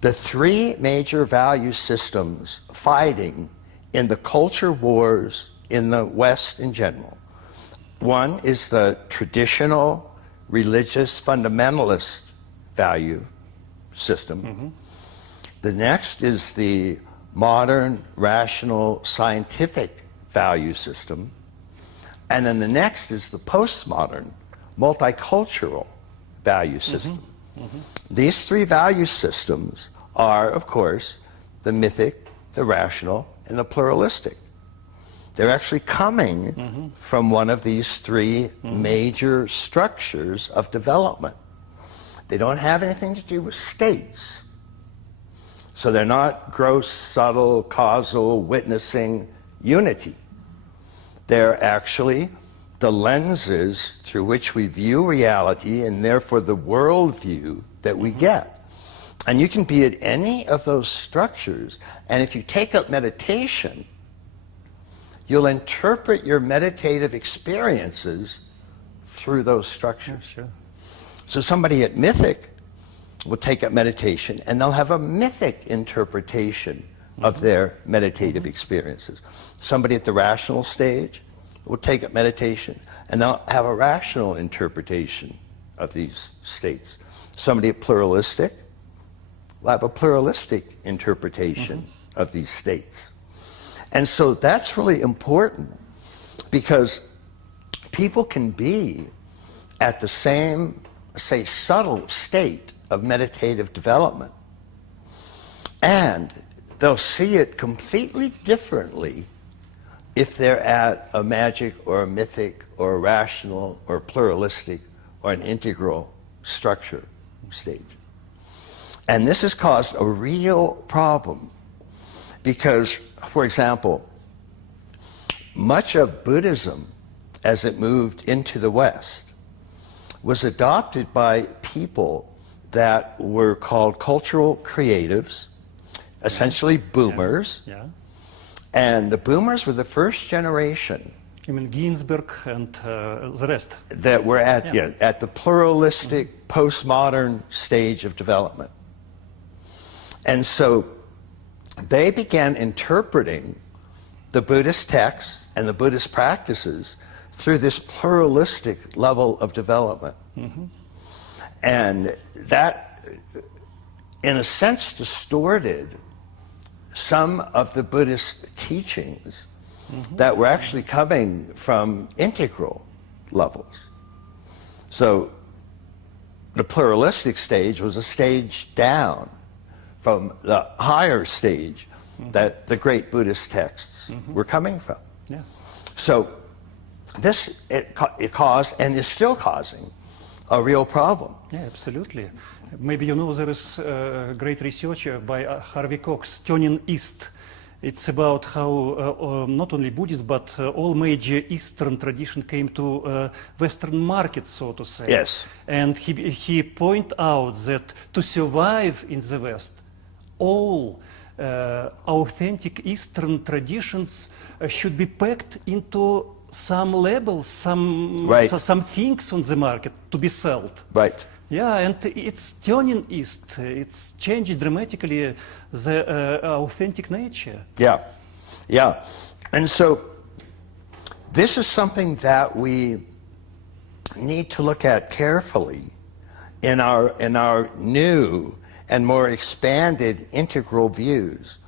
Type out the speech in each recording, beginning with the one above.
The three major value systems fighting in the culture wars in the West in general. One is the traditional religious fundamentalist value system. The next is the modern rational scientific value system. And then the next is the postmodern multicultural value system. These three value systems are, of course, the mythic, the rational, and the pluralistic. They're actually coming from one of these three major structures of development. They don't have anything to do with states. So they're not gross, subtle, causal, witnessing unity. They're actually the lenses through which we view reality and therefore the worldview that we get. And you can be at any of those structures, and if you take up meditation, you'll interpret your meditative experiences through those structures. Sure. So somebody at mythic will take up meditation and they'll have a mythic interpretation of their meditative experiences. Somebody at the rational stage will take up meditation and they'll have a rational interpretation of these states. Somebody at pluralistic will have a pluralistic interpretation of these states. And so that's really important because people can be at the same, say, subtle state of meditative development, and they'll see it completely differently if they're at a magic or a mythic or a rational or pluralistic or an integral structure stage. And this has caused a real problem because, for example, much of Buddhism as it moved into the West was adopted by people that were called cultural creatives, essentially boomers. And the boomers were the first generation. You mean Ginsberg and the rest? That were at the pluralistic, postmodern stage of development. And so they began interpreting the Buddhist texts and the Buddhist practices through this pluralistic level of development. And that, in a sense, distorted some of the Buddhist teachings that were actually coming from integral levels. So the pluralistic stage was a stage down from the higher stage that the great Buddhist texts were coming from. So this, it caused and is still causing a real problem. Yeah, absolutely. Maybe you know there is a great research by Harvey Cox, Turning East. It's about how not only Buddhist, but all major Eastern tradition came to Western markets, so to say. Yes. And he point out that to survive in the West, all authentic Eastern traditions should be packed into some labels, some things on the market to be sold. Right. Yeah, and it's turning east. It's changed dramatically the authentic nature. Yeah, yeah. And so this is something that we need to look at carefully in our new and more expanded integral views,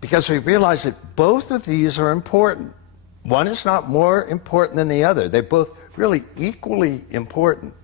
because we realize that both of these are important. One is not more important than the other. They're both really equally important.